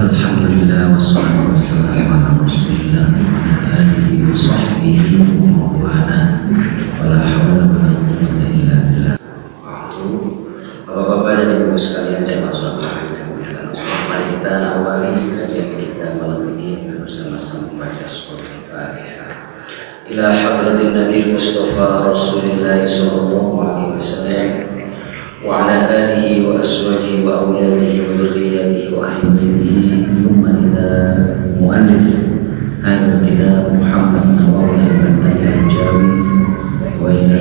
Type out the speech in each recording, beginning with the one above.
Alhamdulillah wassalatu wassalamu ala Rasulillah wa alihi wa sahbihi wa ala wala haula wala quwwata illa billah. Bapak-bapak dan ibu sekalian, jemaah salat mari kita awali kajian kita malam ini bersama-sama membaca surah Al-Fatihah. Ila hadratin Nabi Mustafa Rasulillah sallallahu alaihi wasallam wa ala alihi wa azwajihi wa auladihi wa dzurriyyatihi wa ahli baitihi thumma ila muallif hadha kitab Muhammad Nawawi al-Jawi wa ila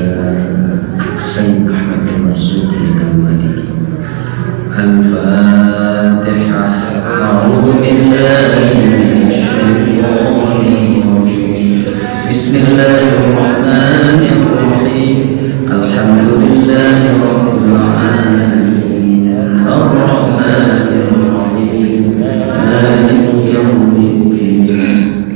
Sayyid Ahmad al-Marzuqi al-Maliki. Al-Fatihah. A'udzu billahi minasy syaithanir rajim. Bismillahirrahmanirrahim. Alhamdulillahi rabbil alamin. Ar-Rahmanir Rahim. Maliki yaumiddin.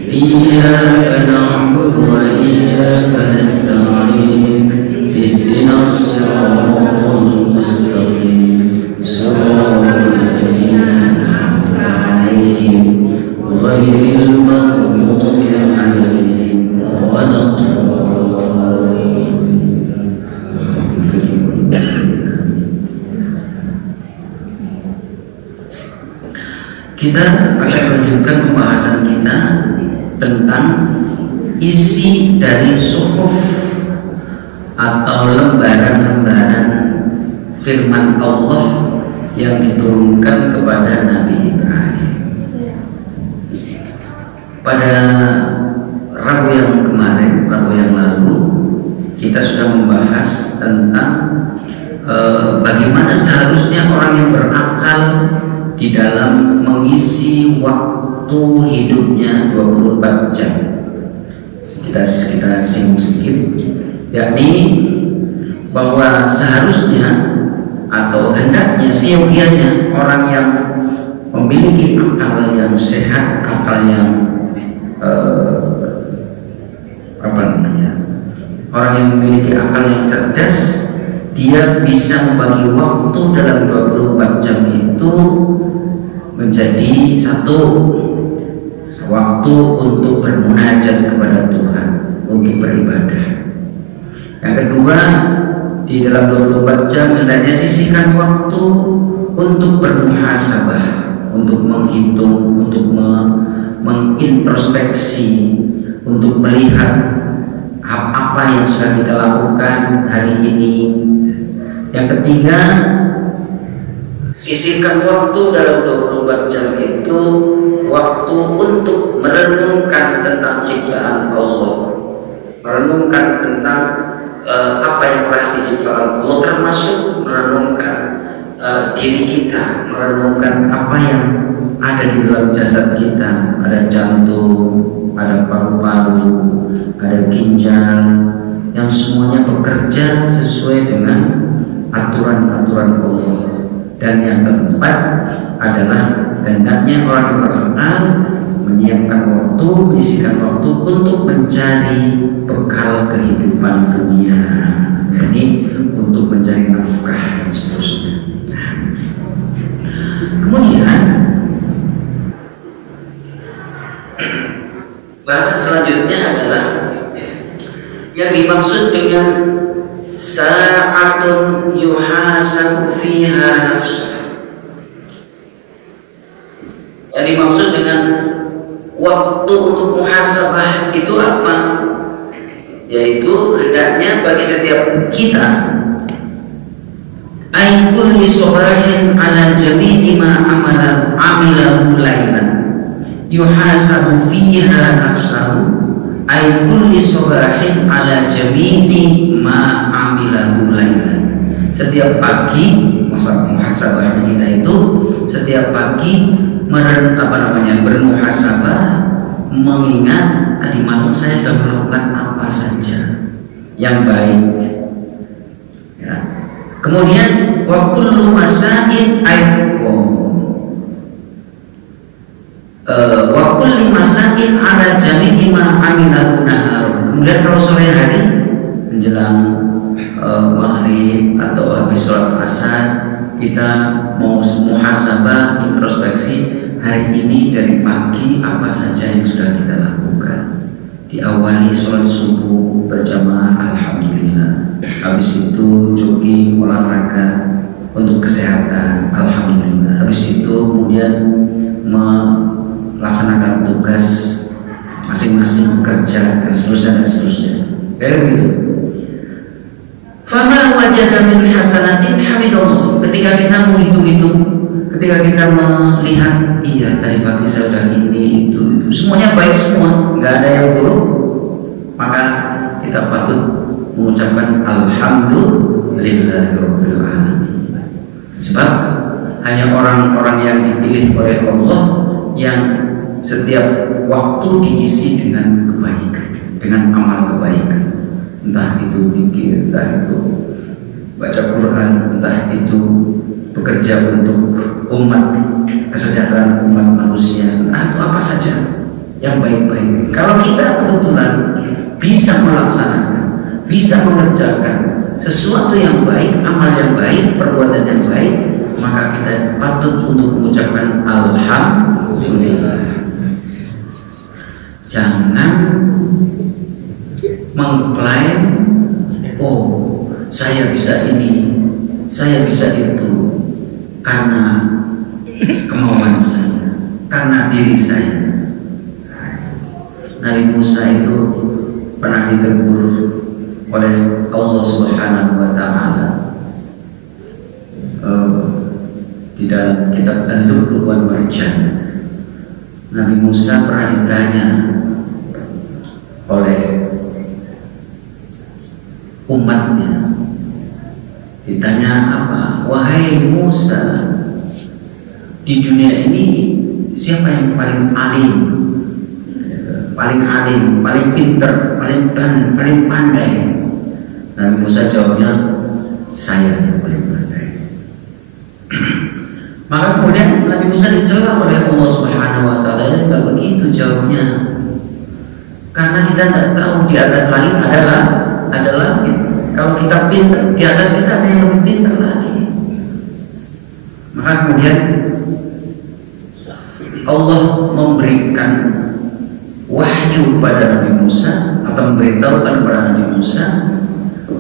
Iyyaka na'budu wa iyyaka nasta'in. Ihdinas siratal mustaqim. Siratal ladzina an'amta 'alaihim ghairil maghdubi 'alaihim waladdallin. Kita akan melanjutkan pembahasan kita tentang isi dari suhuf atau lembaran-lembaran firman Allah yang diturunkan kepada Nabi Ibrahim. Pada Rabu yang kemarin, Rabu yang lalu, kita sudah membahas tentang bagaimana seharusnya orang yang berakal di dalam mengisi waktu hidupnya 24 jam. Kita singgung sedikit, yakni bahwa seharusnya atau hendaknya seyogianya orang yang memiliki akal yang sehat, akal yang orang yang memiliki akal yang cerdas, dia bisa membagi waktu dalam 24 jam itu menjadi satu waktu untuk bermunajat kepada Tuhan, untuk beribadah. Yang kedua, di dalam 24 jam hendaknya sisihkan waktu untuk bermuhasabah, untuk menghitung, untuk mengintrospeksi, untuk melihat apa yang sudah kita lakukan hari ini. Yang ketiga, sisihkan waktu dalam 24 jam itu waktu untuk merenungkan tentang ciptaan Allah, merenungkan tentang apa yang telah diciptakan Allah, termasuk merenungkan diri kita, merenungkan apa yang ada di dalam jasad kita. Ada jantung, ada paru-paru, ada ginjal, yang semuanya bekerja sesuai dengan aturan-aturan Allah. Dan yang keempat adalah hendaknya orang yang berakal menyiapkan waktu, menyisihkan waktu untuk mencari bekal kehidupan dunia, yakni untuk mencari nafkah dan seterusnya. Kemudian bahasan selanjutnya adalah yang dimaksud dengan sa'atun yuhasabu fiha nafsuh. Yang dimaksud dengan waktu untuk muhasabah itu apa? Yaitu hendaknya bagi setiap kita ay kulli subahin ala jami'i ma amilahu lailan yuhasabu fiha nafsahu ay kulli subahin ala jami'i ma amilahu lailan. Setiap pagi, muhasabah kita itu setiap pagi bermuhasabah, mengingat tadi malam saya sudah melakukan apa saja yang baik, ya. Kemudian wa kullu masain wa kulli masain ala jami'i ma amilahu nahar. Kemudian kalau sore hari menjelang maghrib atau habis sholat asar kita mau muhasabah, introspeksi hari ini dari pagi apa saja yang sudah kita lakukan. Diawali sholat subuh berjamaah, alhamdulillah. Habis itu jogging, olahraga untuk kesehatan, alhamdulillah. Habis itu kemudian melaksanakan tugas masing-masing, bekerja dan seterusnya dan seterusnya. Kayak begitu. Faman wajada min hasanatin hamidallah. Ketika kita menghitung-hitung, ketika kita melihat, iya tadi pagi saya sudah ini, itu semuanya baik semua, nggak ada yang buruk, maka kita patut mengucapkan alhamdulillahirabbil alamin. Sebab hanya orang-orang yang dipilih oleh Allah yang setiap waktu diisi dengan kebaikan, dengan amal kebaikan. Entah itu zikir, entah itu baca Quran, entah itu bekerja untuk umat, kesejahteraan umat manusia, entah itu apa saja yang baik-baik. Kalau kita kebetulan bisa melaksanakan, bisa mengerjakan sesuatu yang baik, amal yang baik, perbuatan yang baik, maka kita patut untuk mengucapkan alhamdulillah. Jangan mengklaim, oh saya bisa ini, saya bisa itu, karena kemauan saya, karena diri saya. Nabi Musa itu pernah ditegur oleh Allah Subhanahu wa Ta'ala di dalam kitab Al-Lu'lu' wal Marjan. Nabi Musa pernah ditanya oleh umatnya, ditanya apa? Wahai Musa, di dunia ini siapa yang paling alim, paling pinter, paling pandai? Nabi Musa jawabnya, saya yang paling pandai. Maka kemudian Nabi Musa dicela oleh Allah Subhanahu wa Ta'ala, enggak begitu jawabnya. Karena kita tidak tahu di atas langit adalah kalau kita pintar, di atas kita ada yang lebih pintar lagi. Maka kemudian Allah memberikan wahyu kepada Nabi Musa, atau memberitahukan kepada Nabi Musa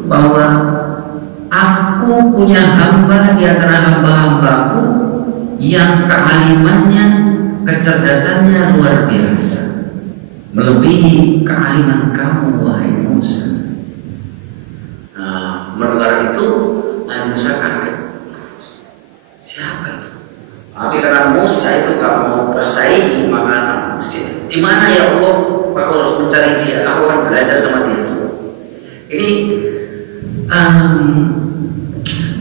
bahwa aku punya hamba di antara hamba-hambaku yang kealimannya, kecerdasannya luar biasa, melebihi kealiman kamu, wahai Musa. Mendengar itu, Nabi Musa kaget. Siapa itu? Tapi karena Musa itu gak mau bersaing, maka di mana ya Allah? Aku harus mencari dia. Aku akan belajar sama dia. Ini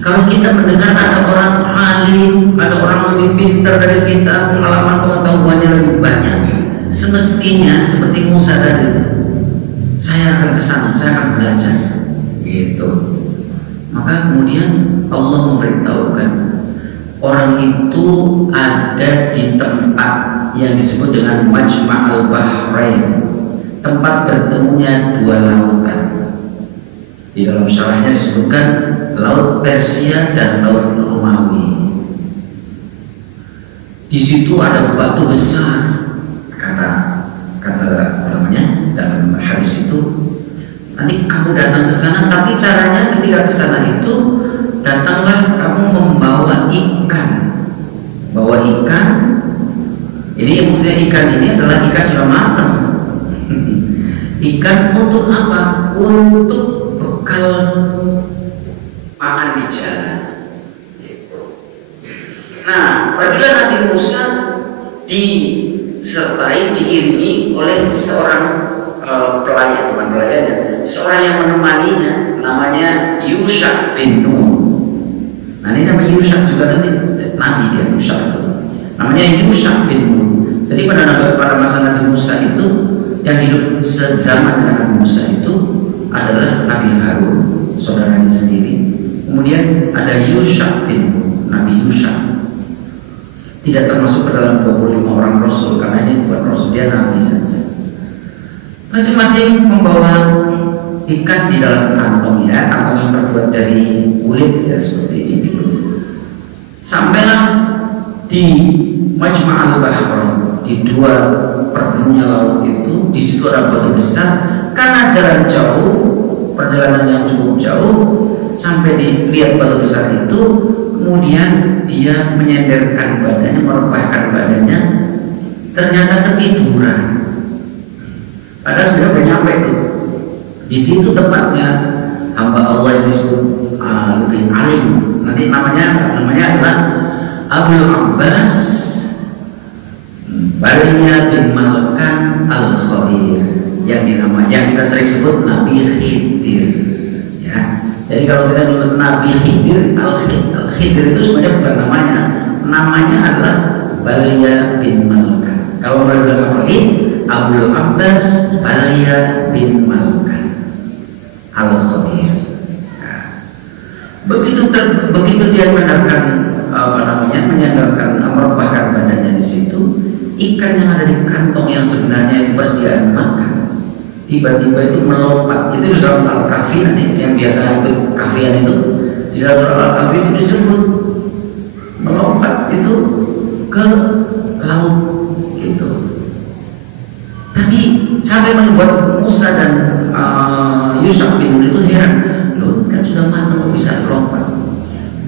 kalau kita mendengar ada orang alim, ada orang lebih pintar dari kita, pengalaman pengetahuannya lebih banyak, semestinya seperti Musa tadi itu, saya akan kesana, saya akan belajar, gitu. Maka kemudian Allah memberitahukan orang itu ada di tempat yang disebut dengan Majma'al Bahrain, tempat bertemunya dua lautan. Di dalam syarahnya disebutkan Laut Persia dan Laut Romawi. Di situ ada batu besar, kata namanya dalam hadis itu. Nanti kamu datang ke sana, tapi caranya ketika ke sana itu datanglah kamu membawa ikan. Bawa ikan. Ini maksudnya ikan ini adalah ikan sudah matang. Ikan untuk apa? Untuk bekal makan di jalan. Nah, pergilah Nabi Musa disertai, diiringi oleh seorang pelayan, bukan pelayannya, seorang yang menemaninya, namanya Yusha bin Nun. Nah, ini namanya Yusha juga nanti Nabi dia, Yusha itu. Namanya Yusha bin Nun. Jadi pada masa Nabi Musa itu yang hidup sezaman dengan Nabi Musa itu adalah Nabi Harun, saudaranya sendiri. Kemudian ada Yusha bin Nun, Nabi Yusha. Tidak termasuk ke dalam 25 orang Rasul, karena ini bukan Rasul, dia Nabi saja. Masing-masing membawa ikan di dalam kantong, ya, kantong yang terbuat dari kulit, ya, seperti ini. Sampailah di Majma'al Bahrain, di dua pertemuannya laut itu, di situ ada batu besar. Karena jalan jauh, perjalanan yang cukup jauh, sampai dilihat batu besar itu, kemudian dia menyenderkan badannya, merebahkan badannya, ternyata ketiduran. Padahal sebenarnya udah nyampe itu. Di situ tempatnya hamba Allah yang disebut lebih alim. Nanti namanya adalah Abul Abbas Baria bin Malkan Al-Khadir, yang kita sering sebut Nabi Khidir. Ya. Jadi kalau kita menyebut Nabi Khidir, Al-Khidir itu sebenarnya bukan namanya. Namanya adalah Baria bin Malkan. Kalau berulang lagi, Abul Abbas Baria bin Malkan Al-Khadir. Begitu dia menyandarkan merebahkan badannya di situ, ikan yang ada di kantong yang sebenarnya itu pas dia makan, tiba-tiba itu melompat. Itu dalam Al-Kahfi nanti yang biasa ikut kahfian itu, di dalam Al-Kahfi itu disebut melompat itu ke laut gitu. Tapi sampai membuat Musa dan Yusuf bin Nun itu heran, loh kan sudah matang bisa lompat,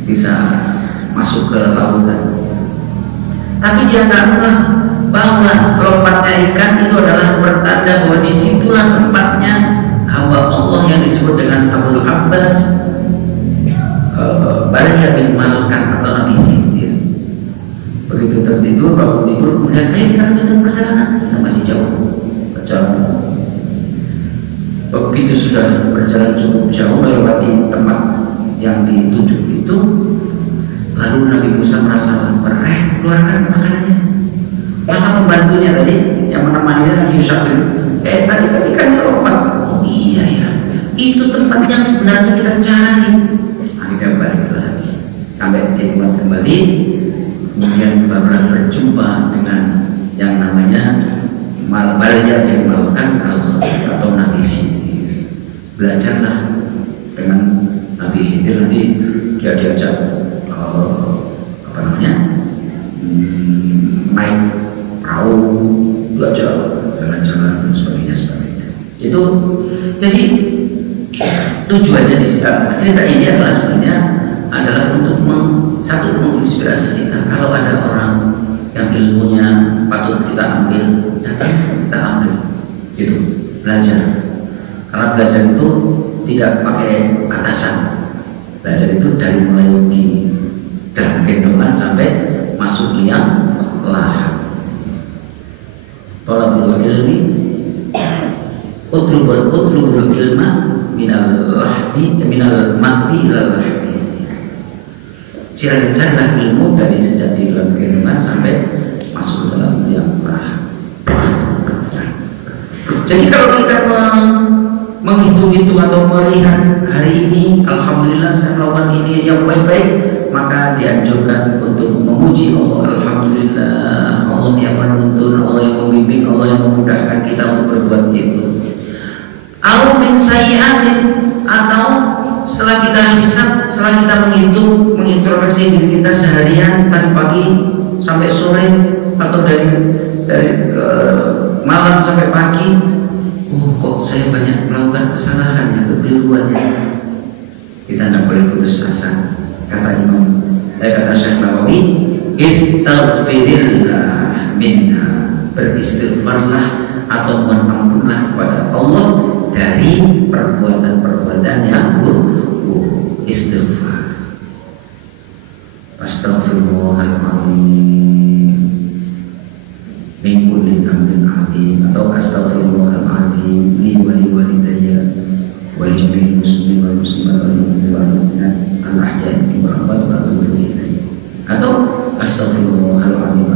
bisa masuk ke lautan. Tapi dia nggak ngeh bahwa lompatnya ikan itu adalah pertanda bahwa disitulah tempatnya hamba Allah yang disebut dengan Abul Abbas Baria bin Malkan atau Nabi Khidir. Begitu tertidur, bangun tidur, kemudian kita lanjutkan perjalanan. Kita masih jauh perjalanan. Begitu sudah berjalan cukup jauh melewati tempat yang dituju itu, lalu Nabi Musa merasa lapar, keluarkan makanannya. Maka pembantunya tadi yang menemani Yusuf tadi kan ikannya lompat. Oh iya ya, itu tempat yang sebenarnya kita cari. Akhirnya balik lagi sampai tiba kembali, kemudian barulah berjumpa dengan yang namanya Baria bin Malkan atau Nabi Khidir. Belajarlah dengan Nabi Khidir, nanti dia diajak naik perahu, belajar jalan-jalan dan sebagainya. Itu jadi tujuannya di cerita ini adalah sebenarnya untuk menginspirasi kita. Kalau ada orang yang ilmunya patut kita ambil, datang kita ambil, gitu, belajar. Karena belajar itu tidak pakai atasan. Belajar itu dari mulai di dalam gendongan sampai masuk liang lahat. Thalabul ilmi utlubul ilma minal mahdi ilal lahdi. Carilah ilmu dari sejak di dalam gendongan sampai masuk ke dalam liang lahat. Jadi kalau kita menghitung-hitung atau melihat hari ini, alhamdulillah saya melakukan ini yang baik-baik, maka dianjurkan untuk memuji Allah. Alhamdulillah, Allah yang menuntun, Allah yang membimbing, Allah yang memudahkan kita untuk berbuat itu. Au min sayyi'atin, atau setelah kita hisab, setelah kita menghitung, mengintrospeksi diri kita seharian dari pagi sampai sore, atau dari malam sampai pagi, kok saya banyak melakukan kesalahan dan kekeliruannya. Kita tidak boleh putus asa. Kata Syekh Nawawi, istaghfirillah minha, beristighfarlah atau mohon ampunlah kepada Allah dari perbuatan-perbuatan yang buruk. Istighfar. Astaghfirullahaladzim min kulli dzambin adzim, atau astaghfirullahaladzim li wa li walidayya wa li jami'il muslimin wal muslimat wal mu'minin wal mu'minat al ahya'i minhum wal amwat wa atubu ilaih, atau astaghfirullahaladzim.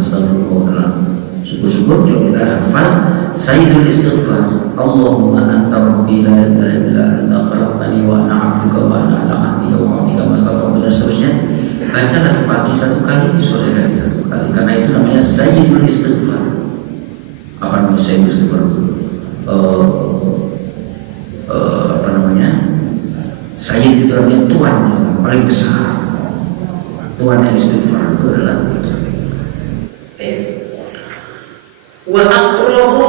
Syukur-syukur kalau kita hafal sayyidul istighfar, Allahumma anta rabbi la ilaha illa anta khalaqtani wa ana 'abduka wa ana 'ala 'ahdika wa 'ahdika mastata'tu, dan seterusnya. Bacalah di pagi satu kali, di sore hari satu kali, karena itu namanya sayyidul istighfar. Apa namanya sayyidul istighfar? Sayyid itu artinya tuan yang paling besar. Tuhan yang istighfar itu adalah wa aqrabu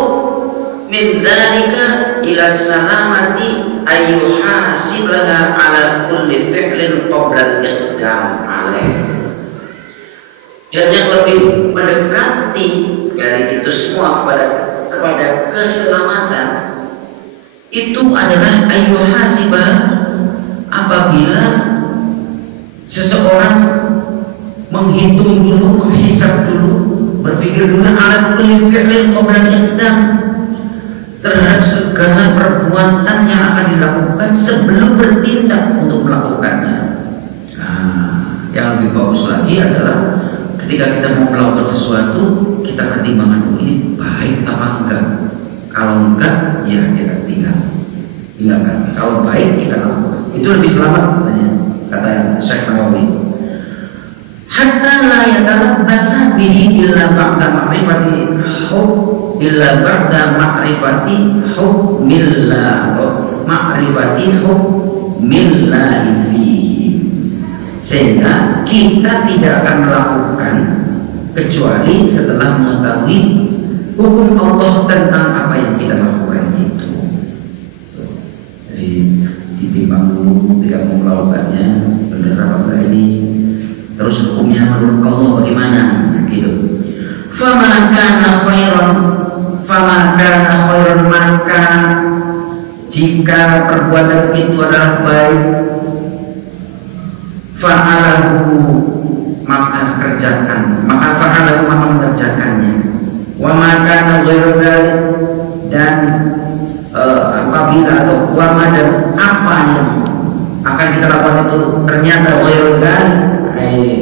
min dzalika ila salamati ayyuhasibaha ala kulli fi'lin qabla al-iqdam alaih. Dan yang lebih mendekati dari itu semua kepada keselamatan itu adalah ayyuhasibah, apabila seseorang menghitung dulu, menghisab dulu, berpikir dulu ala kulli fi'lin qabla al-iqdam, terhadap segala perbuatan yang akan dilakukan sebelum bertindak untuk melakukannya. Yang lebih bagus lagi adalah ketika kita mau melakukan sesuatu, kita pertimbangkan ini baik apa enggak. Kalau enggak, ya kita tinggalkan. Kalau baik, kita lakukan. Itu lebih selamat katanya, kata Syekh Nawawi. Hatta la yatalabbasa bihi illa ba'da ma'rifati hukmillah atau ma'rifati hukmillahi fihi, sehingga kita tidak akan melakukan kecuali setelah mengetahui hukum Allah tentang apa yang kita lakukan itu. Jadi ditimbang dulu, tidak mau melakukannya, benar apa enggak ini, terus hukumnya menurut Allah bagaimana, gitu. Fama kana khairan, maka jika perbuatan itu adalah baik, fa'alahu, maka kerjakan, maka mengerjakannya. Wa ma kana ghairu dzalik, dan apabila atau wa dan apa yang akan kita lakukan itu ternyata ghairu dzalik,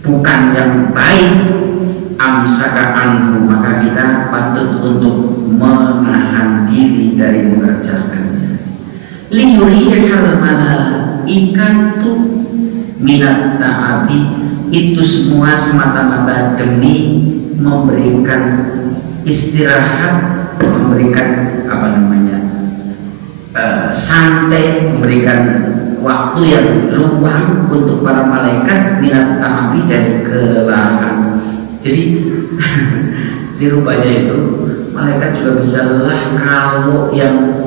bukan yang baik, amsaka anhu, maka kita patut untuk menahan diri dari mengerjakannya. Liyurihal malaikatu minat ta'abi, itu semua semata-mata demi memberikan istirahat, memberikan santai, memberikan waktu yang luang untuk para malaikat minat ta'abi, dari kelelahan. Jadi dirupanya itu malaikat juga bisa lelah kalau yang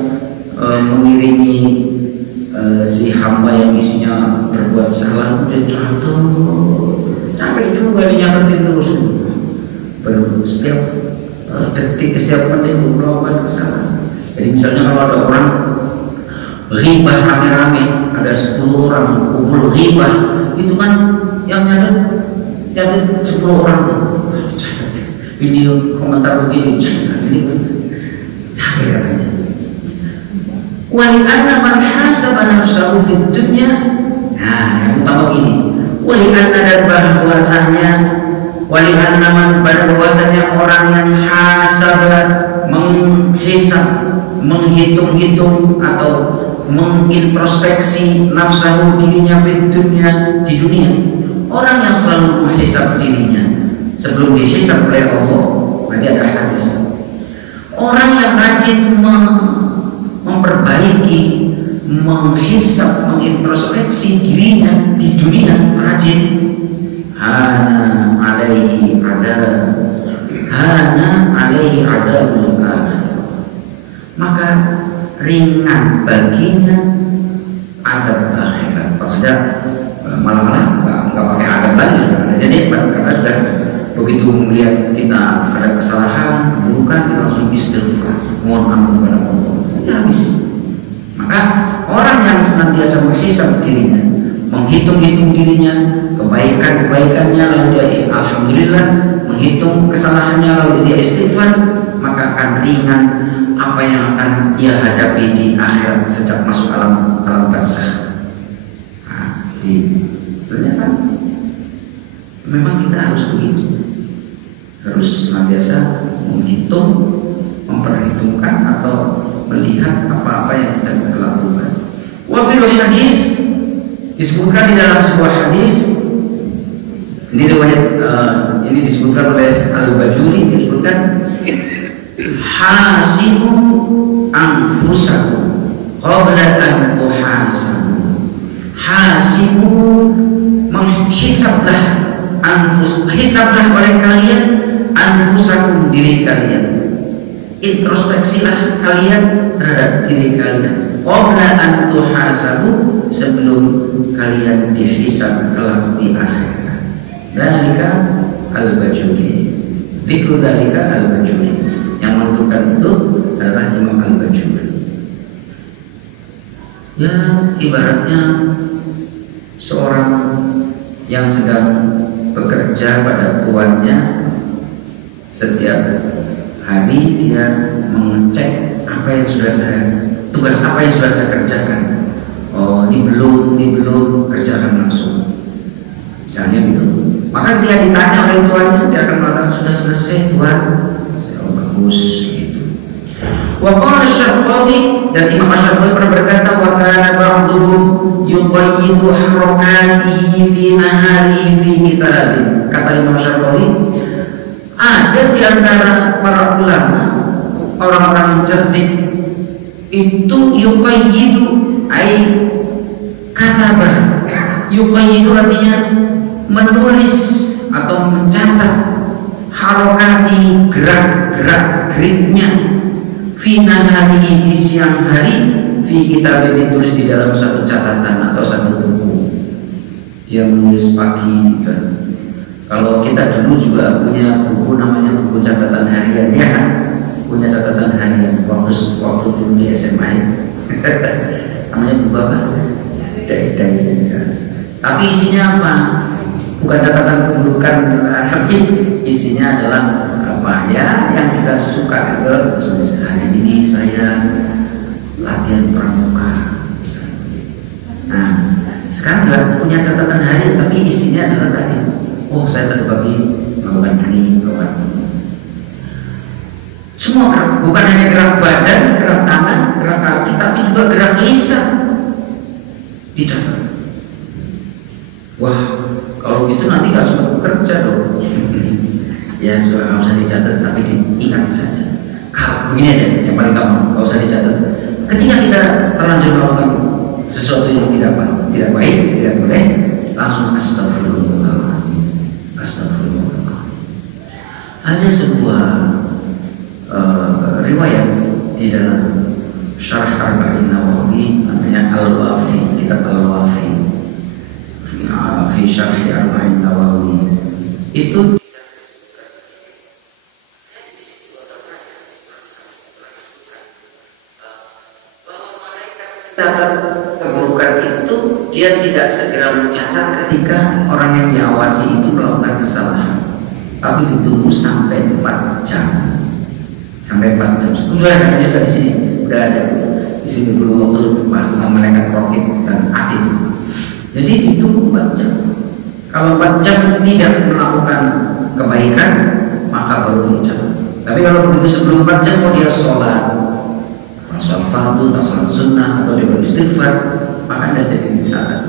mengiringi si hamba yang isinya berbuat salah dan jatuh, capek juga nyatetin terus itu. Baru setiap detik, setiap menit melakukan kesalahan. Jadi misalnya kalau ada orang ghibah rame-rame, ada 10 orang kumpul ghibah, itu kan yang nyatet 10 orang tuh. Ini komentar begini, ini capek katanya. Wali anna man hasaba nafsahu fid dunya, yang utama ini. Wali anna, dan bahwasanya, wali anna man, bahwasanya orang yang hasaba, menghisab, menghitung-hitung atau mengintrospeksi nafsahu, dirinya fid dunya, di dunia. Orang yang selalu menghisab dirinya sebelum dihisab oleh Allah, nanti ada hadis. Orang yang rajin memperbaiki, menghisab, mengintrospeksi dirinya di dunia, rajin, hana alaihi adabul akhir, maka ringan baginya adab akhirat. Maksudnya malah nggak pakai adab lagi, ada nikmat, karena sudah begitu melihat kita ada kesalahan, keburukan, kita langsung istighfar, mohon ampun kepada Allah. Habis. Maka orang yang senantiasa menghisab dirinya, menghitung-hitung dirinya, kebaikan-kebaikannya, lalu dia alhamdulillah, menghitung kesalahannya, lalu dia istighfar, maka akan ringan apa yang akan ia hadapi di akhirat sejak masuk alam barzakh. Jadi sebenarnya kan memang kita harus begitu, harus senantiasa menghitung, memperhitungkan atau melihat apa-apa yang kita lakukan. Wa fil hadis, disebutkan di dalam sebuah hadis, ini riwayat ini disebutkan oleh Al-Bajuri, disebutkan hasibu anfusakum qabla an tuhasabu. hasibu, hisablah oleh kalian anfusakum, diri kalian, introspeksilah kalian terhadap diri kalian, qabla an tuhasabu, sebelum kalian dihisab kelak di akhirat. Dzalika al-Bajuri, dzikru dzalika al-Bajuri, yang menentukan itu adalah Imam al-Bajuri. Ya, ibaratnya seorang yang sedang bekerja pada tuannya, setiap hari dia mengecek apa yang sudah tugas apa yang sudah saya kerjakan. Oh, ini belum, kerjakan langsung. Misalnya gitu. Maka dia ditanya oleh tuannya, dia akan mengatakan sudah selesai tuan. Oh, bagus gitu. Wa qala Asy-Syarqawi, dan Imam Asy-Syarqawi pernah berkata, wa kana ba'dhum yuqayyidu harakatihi fi naharihi fi kitabin. Kata Imam Asy-Syarqawi, ada di antara para ulama, orang-orang yang cerdik itu yuqayyidu ay kataba. Yuqayyidu artinya menulis atau mencatat harakati, gerak-geriknya, fi naharihi, di siang hari, fi kitab, ditulis di dalam satu catatan atau satu buku. Dia menulis pagi kan. Kalau kita dulu juga punya buku namanya buku catatan harian, ya kan? Punya catatan harian waktu dulu di SMA. Namanya buku apa? Tapi isinya apa? Bukan catatan keburukan, tapi isinya adalah apa ya yang kita suka. Tulis hari ini saya latihan pramuka. Nah, sekarang nggak punya catatan harian, tapi isinya adalah tadi. Oh, saya tadi pagi melakukan ini, melakukan ini. Semua gerak, bukan hanya gerak badan, gerak tangan, gerak kaki, tapi juga gerak lisan dicatat. Wah, kalau gitu nanti nggak sempat bekerja dong. Ya sudah, nggak usah dicatat, tapi diingat saja. Kalau begini aja, yang paling gampang, nggak usah dicatat. Ketika kita terlanjur melakukan sesuatu yang tidak baik, tidak boleh, langsung astagfirullah. Astagfirullah. Ada sebuah riwayat di dalam Syarh Arba'in Nawawi, namanya Al-Wafi, kitab Al-Wafi, fi Syarh Arba'in Nawawi. Itu catat keburukan itu dia tidak segera mencatat ketika orang yang diawasi itu melakukan kesalahan, tapi ditunggu sampai 4 jam. Sampai 4 jam. Sudah ada juga di sini. Udah ada di sini dulu waktu bahas tentang malaikat raqib dan atid. Jadi ditunggu 4 jam. Kalau 4 jam tidak melakukan kebaikan, maka baru dicatat. Tapi kalau begitu sebelum 4 jam mau dia sholat fardu atau sholat sunnah atau dia beristighfar, maka dia jadi dicatat.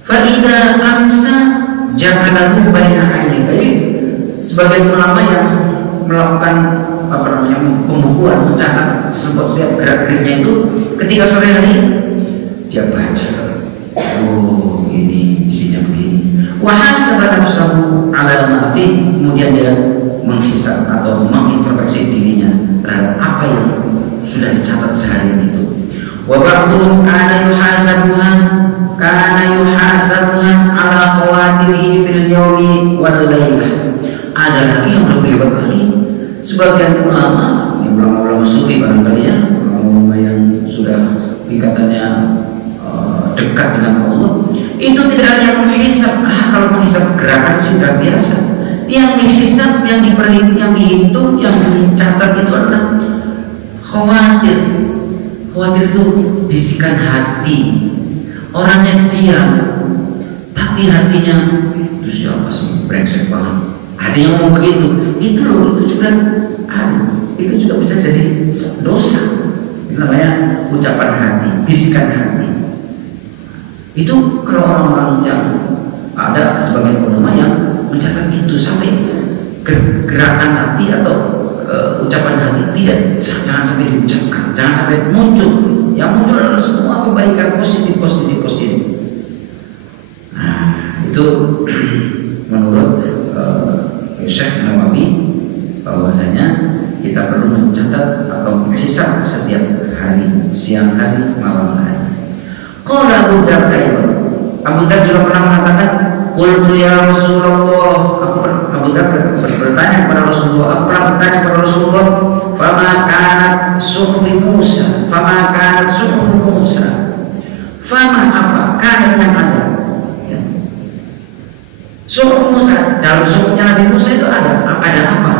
Fa'idha amsa ja'alahu baina ainihi. Sebagian ulama yang melakukan pembukuan, mencatat setiap gerak-geriknya itu, ketika sore hari dia baca, oh ini isinya begini. Wa hasaba nafsahu ala ma fi, kemudian dia menghisab atau mengintrospeksi dirinya terhadap apa yang sudah dicatat sehari itu. Wa ba'dhum kana yuhasabuha ala khawatirihi fil yawmi wal lailah. Ada lagi yang lebih hebat lagi, sebagian ulama sufi barangkali ya, ulama yang sudah ikatannya dekat dengan Allah, itu tidak hanya menghisab. Kalau menghisab gerakan sudah biasa. Yang dihisab, yang dihitung, yang dicatat itu adalah khawatir. Khawatir itu bisikan hati. Orangnya diam, tapi hatinya itu siapa sih, brengsek banget. Hatinya ngomong begitu. Itu loh, itu juga bisa jadi dosa. Itu namanya ucapan hati, bisikan hati. Itu kalau orang-orang yang ada sebagian ulama yang mencatat itu sampai gerakan hati atau ucapan hati, tidak, jangan sampai diucapkan, jangan sampai muncul. Yang muncul adalah semua kebaikan positif. Nah, itu menurut Syekh Nawawi bahwasanya kita perlu mencatat atau menghisab setiap hari, siang hari, malam hari. Qala Abu Dzar Abu Dzar juga pernah mengatakan, qultu ya Rasulullah, Abu Dzar bertanya kepada Rasulullah, aku pernah bertanya kepada Rasulullah, fama kanat suhuf Musa, fama apa kanat yang ada? Ya. Suhuf Musa, dalam suhufnya Nabi Musa itu ada apa?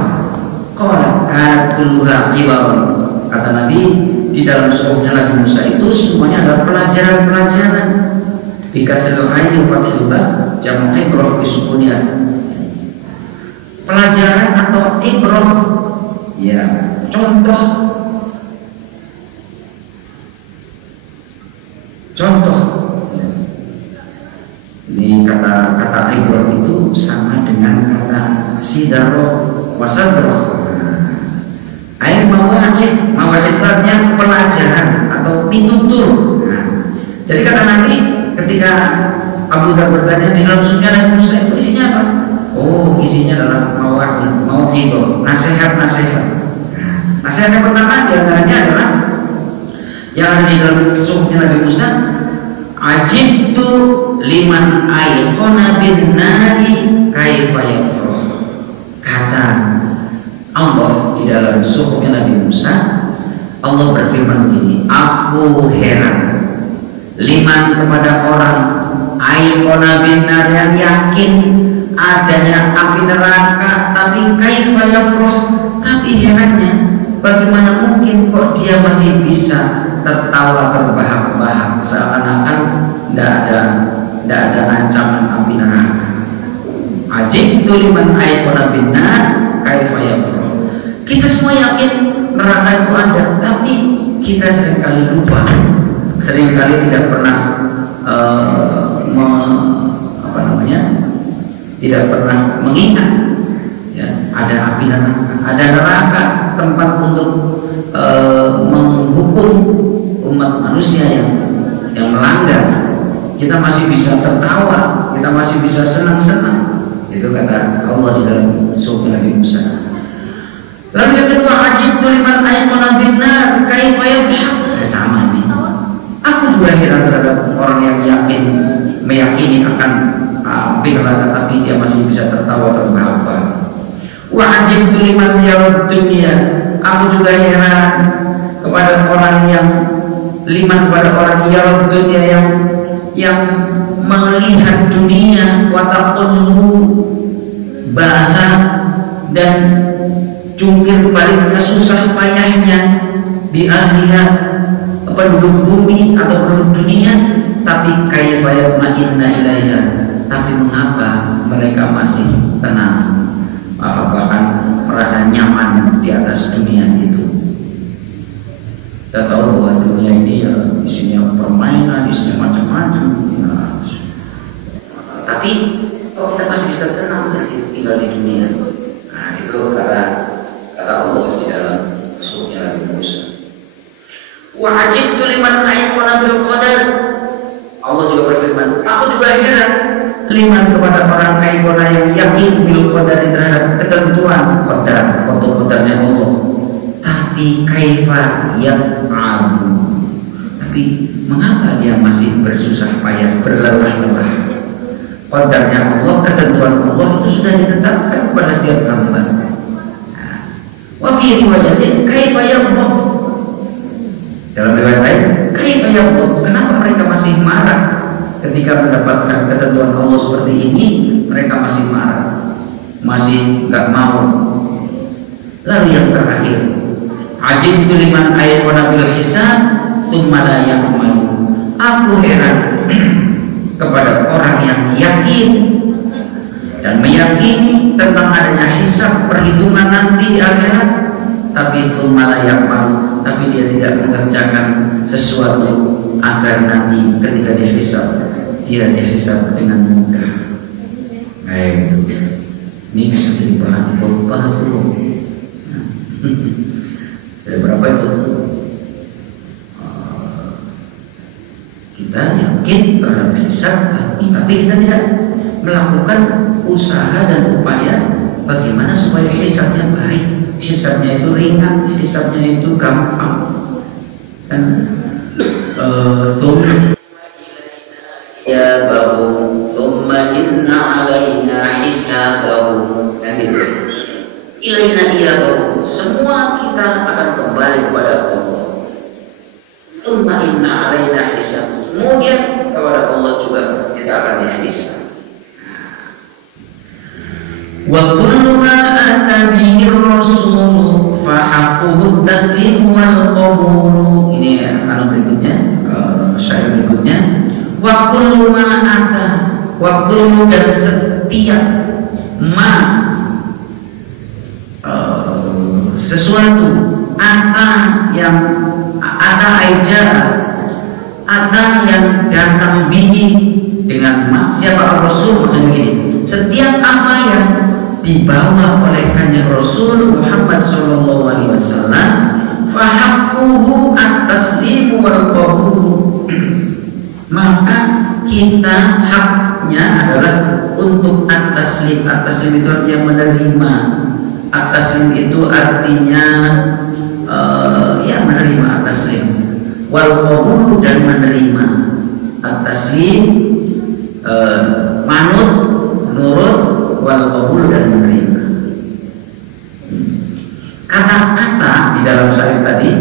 Qala kanat kulluha ibarat. Kata Nabi, di dalam suhufnya Nabi Musa itu semuanya adalah pelajaran-pelajaran. Dikasih aini wa fathil ba, jamu ibrah bisukunya. Pelajaran atau ibrah, ya, contoh. Ya. Ini kata ibrah itu sama dengan kata sidaro wasadro. Air mawajid artinya pelajaran atau pitutur. Nah, jadi kata Nabi ketika Abu Dzar bertanya di dalam sunnah Nabi Musa itu isinya apa? Oh, isinya adalah mawajid, nasihat. Nah, nasihat yang pertama diantaranya adalah yang ada di dalam sunnah Nabi Musa, ajibtu liman ayqona bin nari kaifa yafrah. Kata Allah di dalam suhufnya Nabi Musa, Allah berfirman begini, aku heran liman kepada orang ayqona bin nar yang yakin adanya api neraka, tapi kaifa yafrah, tapi herannya bagaimana mungkin kok dia masih bisa tertawa terbahak-bahak seakan-akan tidak ada ancaman api neraka. Ajibtu liman ayqona bin nar kaifa yafrah. Kita semua yakin neraka itu ada, tapi kita seringkali lupa, seringkali tidak pernah tidak pernah mengingat, ya, ada api neraka, ada neraka, tempat untuk menghukum umat manusia yang melanggar. Kita masih bisa tertawa, kita masih bisa senang-senang. Itu kata Allah di dalam surat Nabi Musa. Lalu yang kedua, ajibtu liman ayqona bin nar kaifa yadhhak. Sama ini. Aku juga heran terhadap orang yang meyakini akan api neraka, tapi dia masih bisa tertawa terbahak-bahak. Wa ajibtu liman yarad dunya. Aku juga heran kepada orang yang yarad dunya, yang melihat dunia, wa taqullu bahak dan jungkir baliknya, susah payahnya di ahliha, penduduk bumi atau penduduk dunia, tapi kaifa yatma'inna ilaiha, tapi mengapa mereka masih tenang, bahkan merasa nyaman di atas dunia itu. Kita tahu bahwa dunia ini ya isinya permainan, isinya macam-macam, nah, tapi kalau kita masih bisa tenang tinggal di dunia. Nah, itu kata Allah di dalam surat Nabi Musa. Wa ajibtu liman ayqona bil qadar. Allah juga berfirman, aku juga heran liman kepada orang ayqona yang yakin bil qadar, terhadap ketentuan qadar, qadarnya Allah. Tapi kaifa yat'am, tapi mengapa dia masih bersusah payah, berlelah-lelah? Qadarnya Allah, ketentuan Allah itu sudah ditetapkan kepada setiap hamba. Wa fi riwayatin kaifa yaghdab. Dalam riwayat lain, kaifa yaghdab, kenapa mereka masih marah ketika mendapatkan ketentuan Allah seperti ini? Mereka masih marah, masih enggak mau. Lalu yang terakhir, ajibtu liman ayqona bil hisab tsumma la ya'mal. Aku heran kepada orang yang yakin dan meyakini tentang adanya hisab, perhitungan nanti di akhirat, tapi tapi dia tidak mengerjakan sesuatu agar nanti ketika dihisab, dia dihisab dengan mudah. Baik, ini bisa jadi bahan khutbah dulu. Ada berapa itu? kita yakin terhadap hisab, tapi kita tidak melakukan usaha dan upaya bagaimana supaya hisabnya baik, hisabnya itu ringan, hisabnya itu gampang. Dan ya bahum thumma inna alaina hisabahum, dan itu ilaina iyabahum, semua kita akan kembali kepada Allah. Thumma inna alaina hisab, kemudian kepada Allah juga kita akan dihisab. Wa kullu ma ata bihi ar-rasul fa haqquhu taslim wal qabul. Ini berikutnya, syair berikutnya. Wa kullu ma ata, wa kullu, dan setiap ma, sesuatu, ata yang ata aja, ata yang datang bihi dengan ma, siapa Rasul, maksudnya gini, setiap apa yang dibawa oleh Kanjeng Rasul Muhammad sallallahu alaihi wasallam, fa haqquhu at-taslimu wal qabul, maka kita haknya adalah untuk at-taslim. At-taslim itu artinya menerima. At-taslim itu artinya ya menerima, at-taslim. Wal qabul, dan menerima. At-taslim manut, nurut, wal qabul, dan menerima. Kata-kata di dalam syair tadi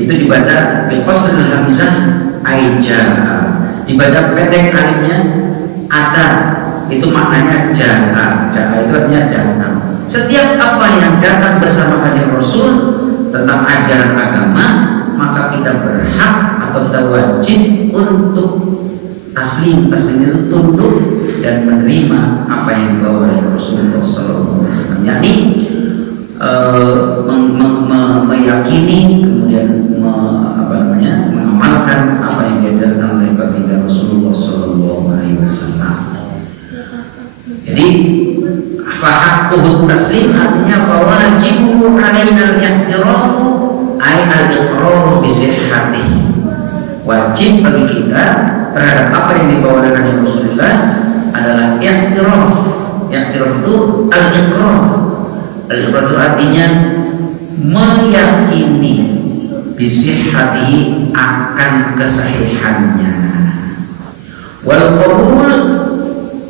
itu dibaca bi qasril hamzah aija, dibaca pendek alifnya ada, itu maknanya jaa. Jaa itu artinya datang. Setiap apa yang datang bersama Kanjeng Rasul tentang ajaran agama, maka kita berhak atau kita wajib untuk taslim. Taslim itu tunduk dan menerima apa yang dibawa oleh Rasulullah SAW, yakni meyakini, kemudian mengamalkan apa yang diajarkan oleh baginda Rasulullah SAW. Jadi fahaqquhu taslim artinya fawajibuhu alaina al-i'tirafu ay al-iqraru bi sihhatihi. Wajib bagi kita terhadap apa yang dibawa oleh Kanjeng Rasulullah adalah i'tiraf. I'tiraf itu al-iqrar. Al-iqrar itu artinya meyakini bisihhatihi, akan kesahihannya. Wal qabul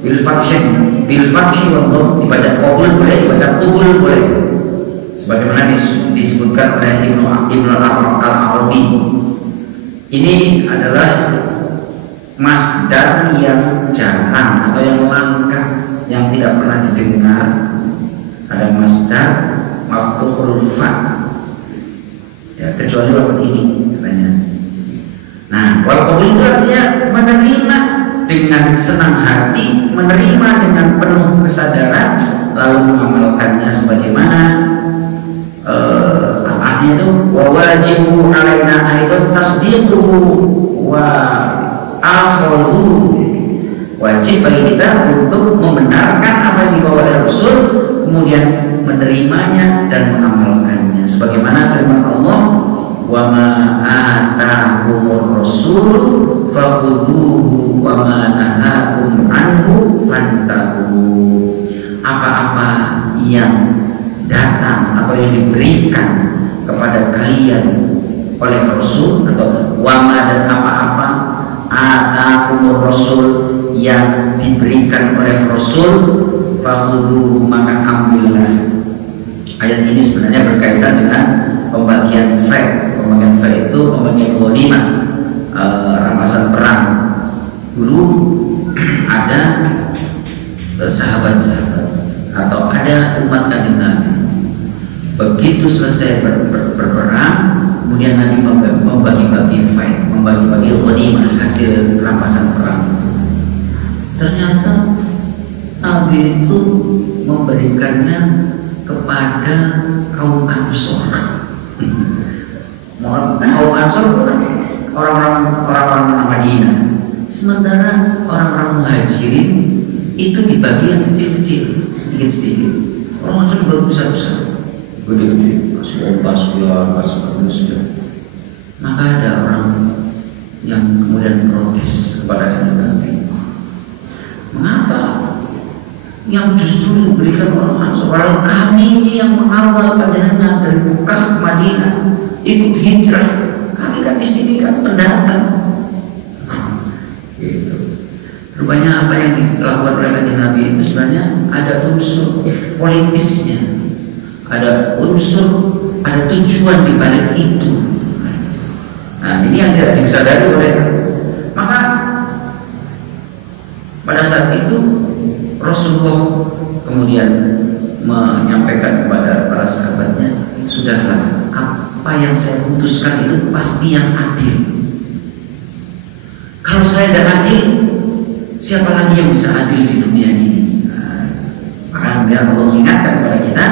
bil fathi wa dhamm, dibaca qabul boleh, dibaca qubul boleh, sebagaimana disebutkan oleh Ibnu Al-Arabi. Ini adalah masdar yang jarang atau yang langka, yang tidak pernah didengar. Ada masdar maftuhul fa, ya, kecuali waktu ini katanya. Nah, wal qabul itu artinya menerima dengan senang hati, menerima dengan penuh kesadaran, lalu mengamalkannya sebagaimana artinya itu wa wajibu alaina aidan tasdiquhu wa akhadhu. Wajib bagi kita untuk membenarkan apa yang dibawa oleh Rasul, kemudian menerimanya dan mengamalkannya sebagaimana firman Allah, wa ma ataakumur rasul fakhudhuhu wa ma nahakum anhu fantahu. Apa-apa yang datang atau yang diberikan kepada kalian oleh Rasul, atau wama, dan apa-apa ataakumur rasul, yang diberikan oleh Rasul, fakhudhuhu, maka ambillah. Ayat ini sebenarnya berkaitan dengan pembagian fai. Pembagian fai itu pembagian ghanimah, rampasan perang. Dulu ada sahabat-sahabat atau ada umat Kanjeng Nabi, begitu selesai berperang, kemudian Nabi membagi-bagi fai, membagi-bagi ghanimah, hasil rampasan perang itu. Ternyata Nabi itu memberikannya kepada kaum Ansor. Kaum Ansor itu kan orang-orang Madinah. Sementara orang-orang Muhajirin itu dibagi yang kecil-kecil, sedikit-sedikit. Orang Ansor juga besar-besar, gede-gede, kasih obat, kasih. Maka ada orang yang kemudian protes kepada Nabi. Mengapa yang justru diberikan orang soal kami ini yang mengawal panjenengan dari Mekah ke Madinah ikut hijrah, kami kan di sini kan pendatang. Gitu. Rupanya apa yang dilakukan oleh Nabi itu sebenarnya ada unsur politisnya, ada tujuan di balik itu. Nah, ini yang tidak disadari oleh. Maka pada saat itu Rasulullah kemudian menyampaikan kepada para sahabatnya, sudahlah, apa yang saya putuskan itu pasti yang adil. Kalau saya tidak adil, siapa lagi yang bisa adil di dunia ini? Maka biar Allah mengingatkan kepada kita,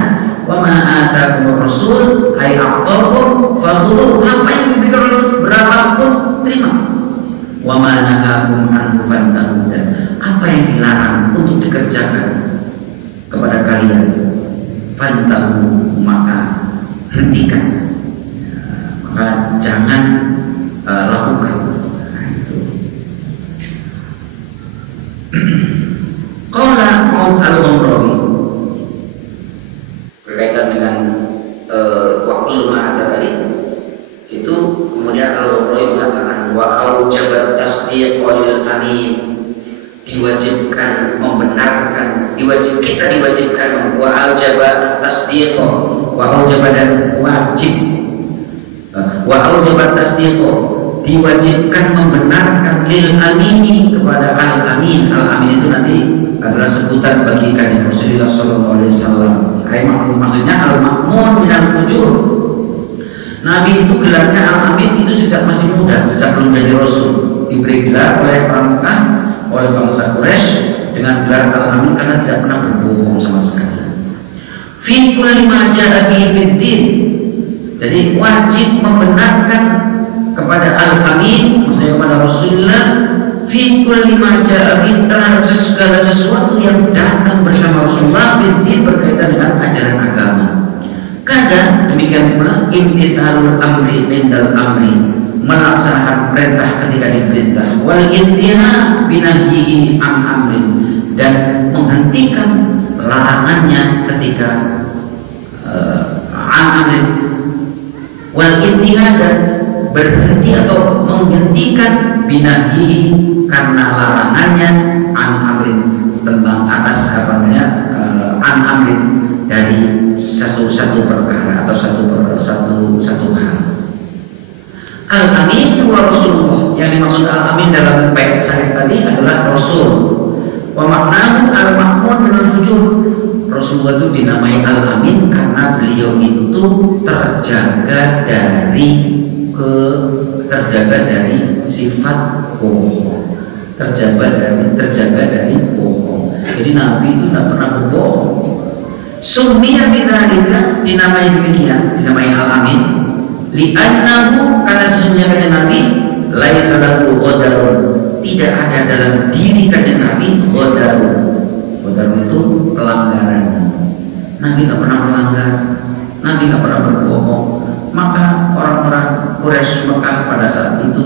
wa ma atakumur rasul ay aqtakum fakhudhu, apa yang diberikan Rasul berapapun terima. Wa ma nahakum anhu fantahu, dan apa yang dilarang untuk dikerjakan kepada kalian, fantahu, maka hentikan, maka jangan lakukan. Qala Maud al-Ghamrawi berkaitan dengan waktu lumah tadi itu, kemudian al-Ghamrawi mengatakan wa aujabat tasdiq walil amin, diwajibkan membenarkan, kita diwajibkan, wa aujabat tasdiq, wa aujabat dan wajib, wa aujabat tasdiq, diwajibkan membenarkan lil amini, kepada al amin. Al amin itu nanti adalah sebutan bagi kanjeng Rasulullah sallallahu alaihi wasallam. Maksudnya al ma'mun minal fujur. Nabi itu gelarnya al amin itu sejak masih muda, sejak belum jadi rasul. Diberi gelar oleh orang Mekah, oleh bangsa Quraisy dengan gelar al amin karena tidak pernah berbohong sama sekali. Fi kulli ma ja'a bihi fid din. Jadi wajib membenarkan kepada al-amin, maksudnya kepada Rasulullah, fi kulli ma ja'a bihi, terhadap segala sesuatu yang datang bersama Rasulullah fiddin, berkaitan dengan ajaran agama. Kadang demikian pula imtithalul amri mindal amri, melaksanakan perintah ketika diperintah, wal intiha binahyihi am amrin, dan menghentikan larangannya ketika am amrin, wal intiha, dan berhenti atau menghentikan binahyihi karena larangannya an amrin, tentang atas apa namanya an amrin, dari satu perkara atau satu hal. Al-amin wa Rasulullah, yang dimaksud al-amin dalam bait saya tadi adalah Rasul. Wa maknahu al-ma'mun minal fujur. Rasulullah itu dinamai al-amin karena beliau itu terjaga dari sifat bohong, terjaga dari bohong. Jadi Nabi itu tidak pernah berbohong. Summiya bidzalika, dinamai demikian, dinamai al-amin, li'annahu, karena sesungguhnya kanjeng Nabi laisa lahu ghadarun, tidak ada dalam diri kanjeng Nabi ghadarun. Ghadarun itu pelanggaran. Nabi tidak pernah melanggar, Nabi tidak pernah berbohong. Maka orang-orang Quraisy Mekah pada saat itu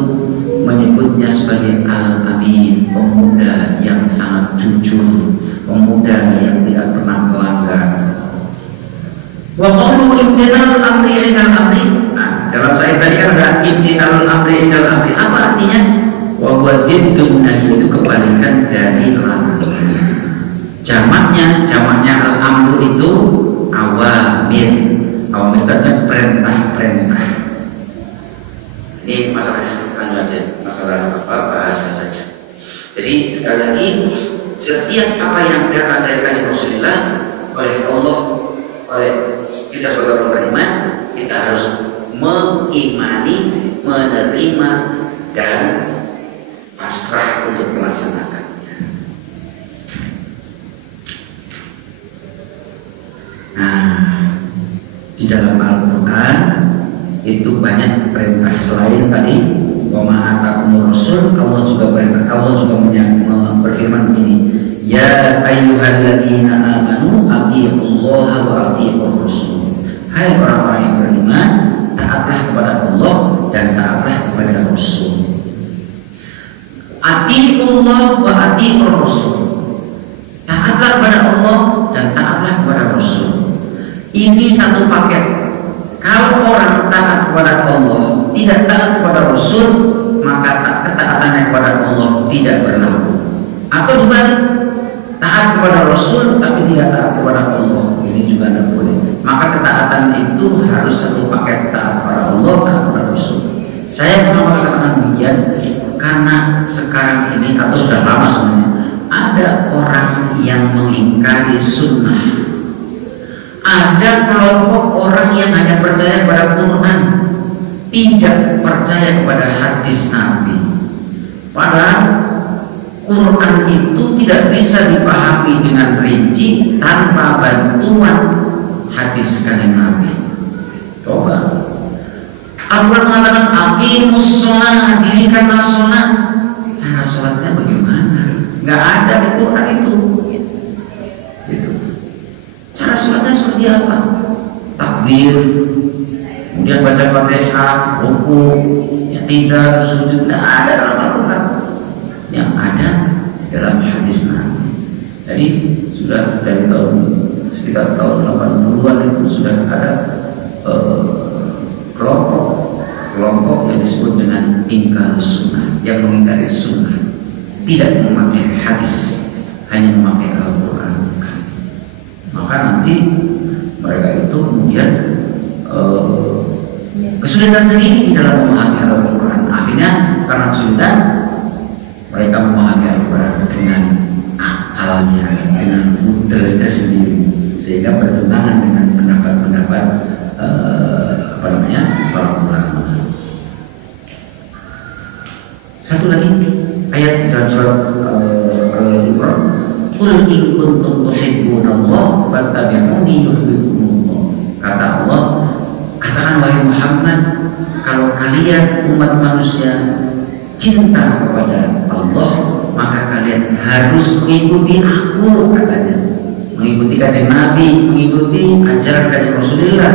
menyebutnya sebagai al-amin, pemuda yang sangat jujur, pemuda yang tidak pernah melanggar. Wa qawlu imtithalul amri indal amri. Nah, dalam saya tadi kan ada imtithalul amri indal amri. Apa artinya? Wa huwa diddun nahi, itu kebalikan dari larang. Jamaknya al-amru itu awamir. Awamir itu adalah perintah-perintah. Ini masalah masalah bahasa saja. Jadi sekali lagi, setiap apa yang datang dari kanjeng Rasulullah oleh Allah, oleh kita sebagai orang beriman, kita harus mengimani, menerima, dan pasrah untuk melaksanakannya. Nah, di dalam Al-Quran itu banyak perintah selain tadi wa ma atakumur rasul. Allah juga berfirman begini, ya ayyuhalladzina amanu atiiqullaha wa atiiqur rasul. Hai orang-orang yang beriman, taatlah kepada Allah dan taatlah kepada Rasul. atiiullah wa atiiur rasul. Taatlah kepada Allah dan taatlah kepada Rasul. Ini satu paket. Kalau orang taat kepada Allah, tidak taat kepada Rasul, maka ketaatannya kepada Allah tidak berlaku. Atau dibalik, taat kepada Rasul tapi tidak taat kepada Allah, ini juga tidak boleh. Maka ketaatan itu harus satu paket, taat kepada Allah, taat kepada Rasul. Saya mengapa katakan demikian? Karena sekarang ini atau sudah lama sebenarnya ada orang yang mengingkari sunnah. Ada kelompok orang yang hanya percaya kepada Quran, tidak percaya kepada hadis Nabi. Padahal Quran itu tidak bisa dipahami dengan rinci tanpa bantuan hadis kanjeng Nabi. Coba Al-Quran mengatakan aqimus sholat, dirikanlah sholat. Cara sholatnya bagaimana? Nggak ada di Quran itu. Cara sholatnya seperti apa? Takbir, kemudian baca Fatihah, ruku, i'tidal, sujud, tidak ada dalam Al-Quran. Yang ada dalam hadis Nabi. Jadi sudah dari tahun sekitar tahun 80-an itu sudah ada kelompok yang disebut dengan ingkar sunnah, yang mengingkari sunnah, tidak memakai hadis, hanya memakai Al-Quran. Maka nanti mereka itu kemudian kesulitan sendiri di dalam memahami Al-Quran. Akhirnya karena kesulitan, mereka memahami Al-Quran dengan akalnya, dengan modelnya sendiri, sehingga bertentangan dengan pendapat-pendapat para ulama. Satu lagi ayat dalam surat Al-Imran, qul in kuntum tuhibbunallah fattabi'uni yuhibbukumullah. Kata Allah, katakan wahai Muhammad, kalau kalian umat manusia cinta kepada Allah, maka kalian harus mengikuti aku, katanya. Mengikuti kanjeng Nabi, mengikuti ajaran kanjeng Rasulullah.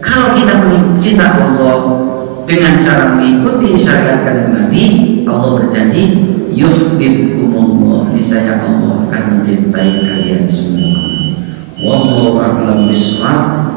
Kalau kita mencinta Allah dengan cara mengikuti syariat kanjeng Nabi, Allah berjanji yuhibbukumullah, niscaya Allah akan mencintai kalian semua. Wallahu a'lam bishawab.